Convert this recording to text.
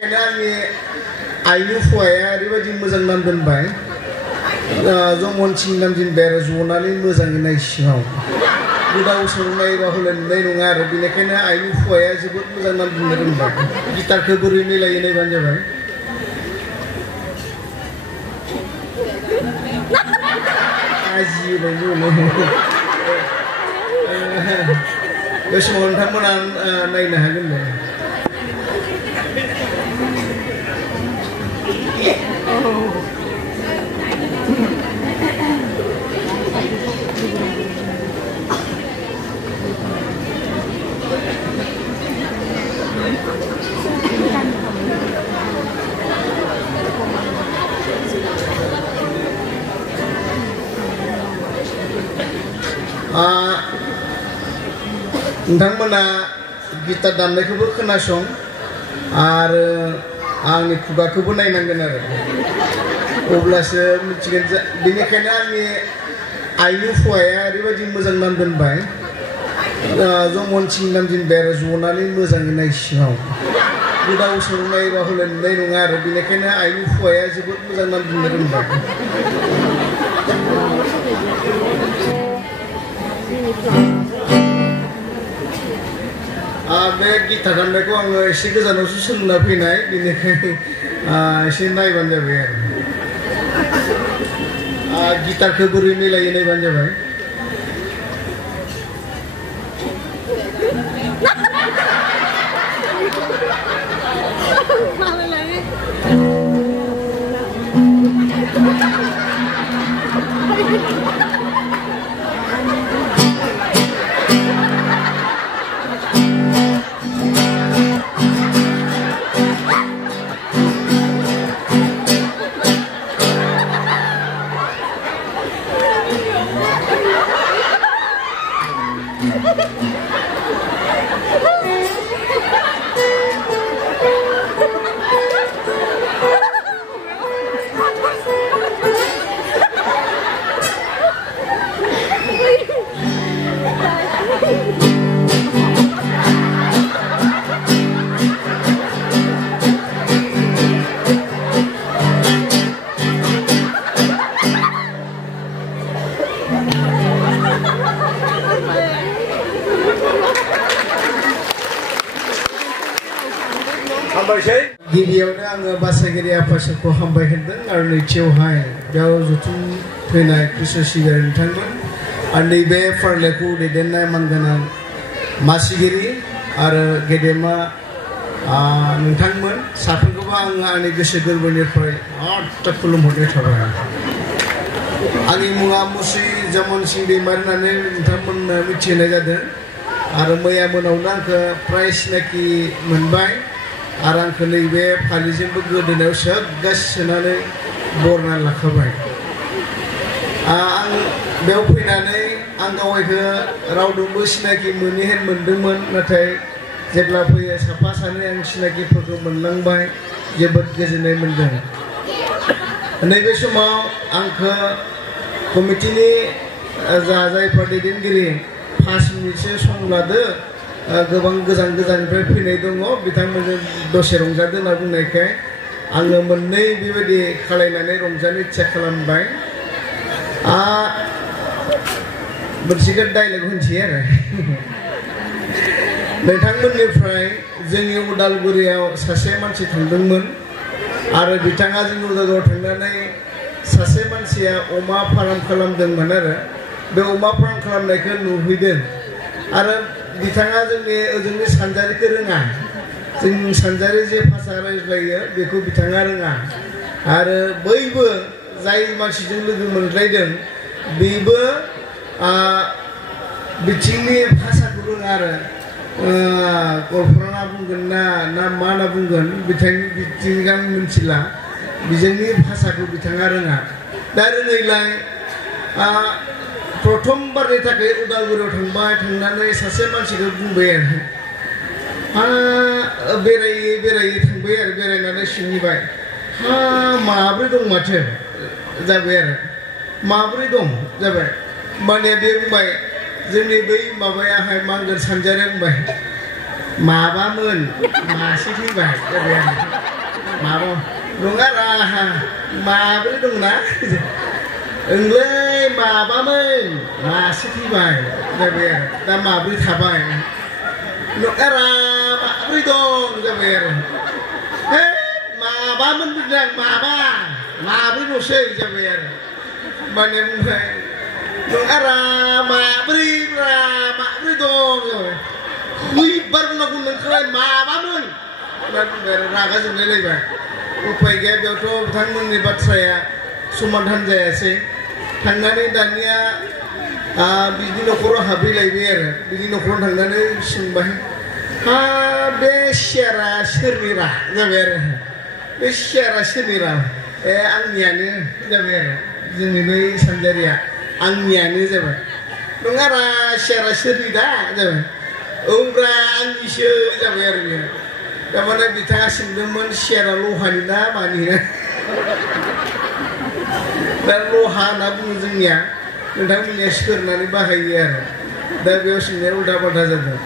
आइनि फुवाया ओरैबायदि मोजां नाम दोनबाय जमनसिं नामजों बेर जनानै मोजाङै नाय सिङाव गोदाव सोराव नायबा हले नुनाय नङा आरो बेनिखायनो आइनि फुवाया जोबोद मोजां नाम दोननो रोंबाय गिटारखौ बोरै मिलायो नायबानो जाबाय आजि बायदि बे समाव नोंथांमोना नायनो हागोन दे नोंथांमोना गिटार दामनायखौबो खोनासं आरो आंनि खुगाखौबो नायनांगोन आरो अब्लासो मिथिगोन बेनिखायनो आंनि आइनि फुवाया ओरैबायदि मोजां नाम दोनबाय जमनसिं नामजों बेर जनानै मोजाङै नाय सिङाव गोदाव सोराव नायबा हले नुनाय नङा आरो बेनिखायनो आइनि फुवाया जोबोद मोजां नाम दोननो रोंबाय बे गिटार दामनायखौ आङो एसे गोजानावसो सोलोंना फैनाय बेनिखायनो एसे नायबानो जाबाय आरो गिटारखौ बोरै मिलायो नायबानो जाबाय गिबियावनो आङो बासायगिरि आफादखौ हामबाय होनदों आरो नैथियावहाय बेयाव जथुम फैनाय कृष्ण सिगारि नोंथांमोन आरो नैबे फारिलाइखौ दैदेननाय मानगोनां मासिगिरि आरो गेदेमा नोंथांमोन साफ्रोमखौबो आङो आंनि गोसो गोरबोनिफ्राय आट्टा खुलुमहरनाय थाबाय आंनि मुङा मुस्रि जमनसिं दैमारि होननानै नोंथांमोननो मिथिहोनाय जादों आरो मैया मोनावनो आंखौ प्राइज सिनाखि मोनबाय आरो आंखौ नैबे फालिजोंबो गोदोनायाव सोगासिनानै बरना लाखाबाय आं बेयाव फैनानै आं गावखौ रावजोंबो सिनाखि मोनदोंमोन नाथाय जेब्ला फैयो साफा सानै आं सिनाखिफोरखौ मोनलांबाय जोबोद गोजोननाय मोनदों नैबे समाव आंखौ कमिटिनि जायफोर दैदेनगिरि 5 मिनिटसो सम लादो गोबां गोजान गोजाननिफ्राय फैनाय दङ बिथांमोनजों दसे रंजादो होनना बुंनायखाय आङो मोननै बेबायदि खालायनानै रंजानो इच्छा खालामबाय मोनसेखौ डाइलग होनसै आरो नोंथांमोननिफ्राय जोंनि उदालगुरियाव सासे मानसि थांदोंमोन आरो बिथाङा जोंनि उदालगुरियाव थांनानै सासे मानसिया अमा फार्म खालामदोंमोन आरो बे अमा फार्म खालामनायखौ नुहैदों आरो बिथाङा जोंनि सानजारिखौ रोङा जों सानजारि जे भाषा रायज्लायो बेखौ बिथाङा रोङा आरो बयबो जाय मानसिजों लोगो मोनलायदों बेबो बिथिंनि भाषाखौ रोङा आरो गलफ्राना बुंगोन ना मा होनना बुंगोन बिथिंनि आं मिथिला बिजोंनि भाषाखौ बिथाङा रोङा दा रोङैलाय प्रथमबारनि थाखाय उदालगुरियाव थांनानै सासे मानसिखौ बुंबाय आरो बेरायै थांबाय आरो बेरायनानै सोंबाय माब्रै दं माथो जाबाय आरो माब्रै दं जाबाय माने बे बुंबाय जोंनि बै माबायाहाय मांगोर सानजारिया बुंबाय माबामोन मासे फैबाय जाबाय आरो माबा नङा राहा माब्रै दंना ओंलै माबामोन मासे फैबाय जाबाय आरो दा माब्रै थाबाय नङा रा माब्रै दं जाबाय आरो हे माबामोन बुंदों माबा माब्रैल'सै जाबाय आरो माने बुंबाय नङा रा माब्रै दं जाबाय बैबार बुंनांगौ नोंखौलाय माबामोन रागा जोंलायलायबाय उफाय गैया बेयावथ' बिथांमोननि बाथ्राया समाधान जायासै थांनानै दानिया बिनि न'खराव हाबहैलायबाय आरो बिनि न'खराव थांनानै सोंबाय हा बे सियारा सोरनिरा जाबाय आरो बे सियारा सोरनिरा आंनियानो जाबाय आरो जोंनि बै सानजारिया आंनियानो जाबाय नङा रा सियारा सोरनि दा जाबाय औब्रा आंनिसो जाबाय आरो बेयो थारमाने बिथाङा सोंदोंमोन सियारा लहानि ना मानि दा लहा होनना बुङो जोंनिया नोंथांमोननिया सोरनानै बाहायो आरो दा बेयाव सोंनाया उल्था पाल्था जादों